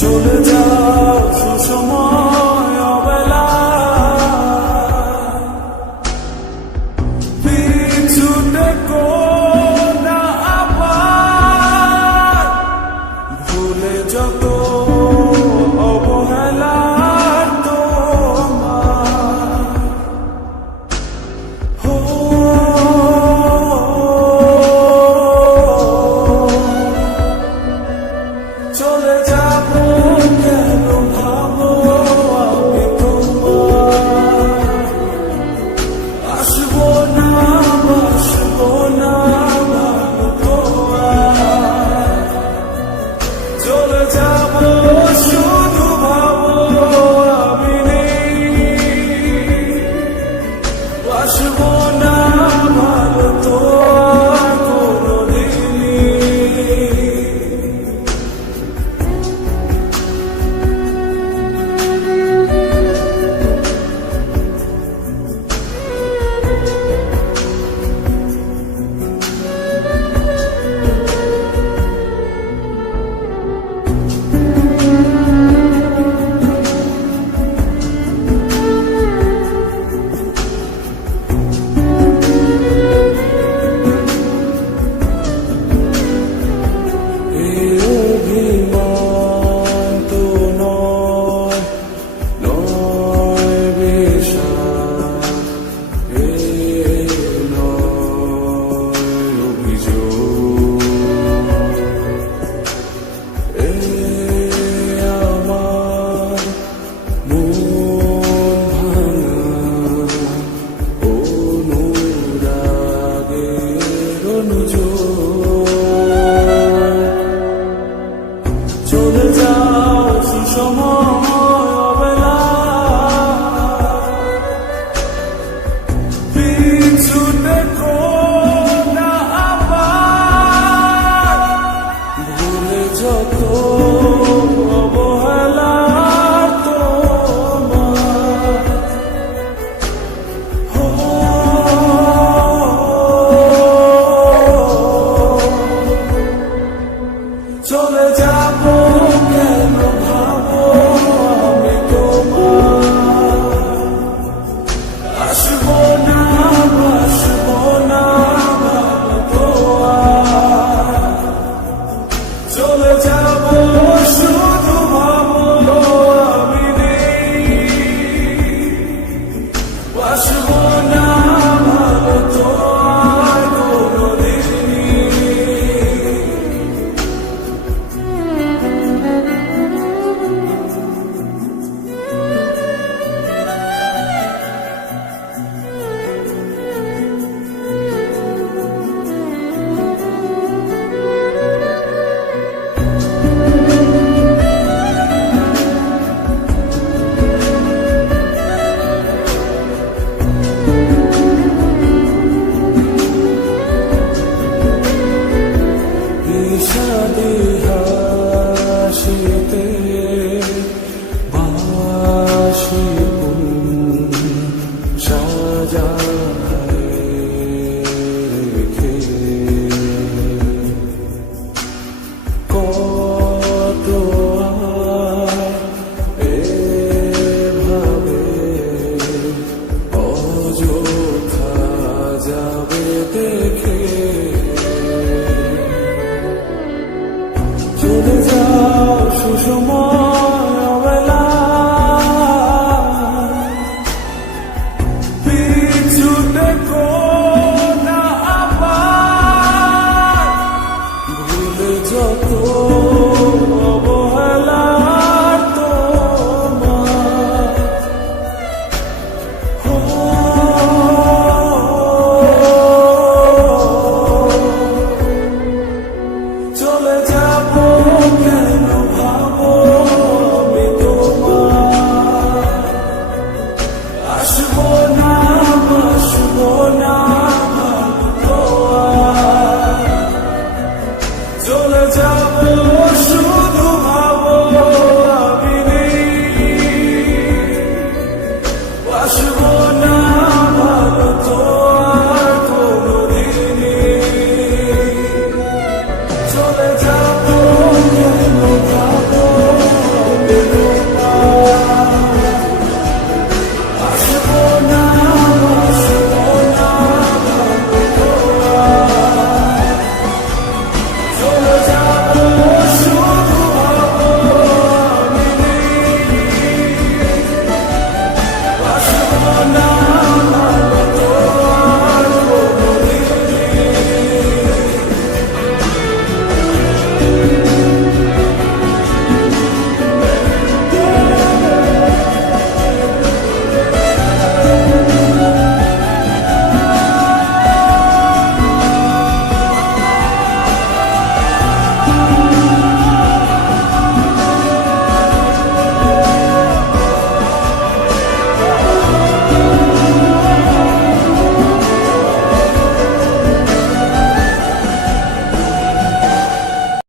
চলে যাও সুসময় অবেলা, পিছুতে কোনা আবার ভুলে যত অবহেলা তোমার। চলে যাবো কেন ভাবো আমি তোমার, আসবো না বাসবো না ভাবো তোমার। চলে যাবো শুধু ভাবো আমি নেই, আসবো না ভালো তোমার কোনোদিনই। চলে যাও সুসময় অবেলা, পিছুতে কোনা আবার ভুলে যত অবহেলা তোমার। চলে যাবো কেন ভাবো আমি তোমার, আসবো না বাসবো না ভালো তোমার। চলে যাবো শুধু ভাবো আমি নেই, আসবো না ভালো তোমার কোনোদিনই। বিষাদী হাসিতে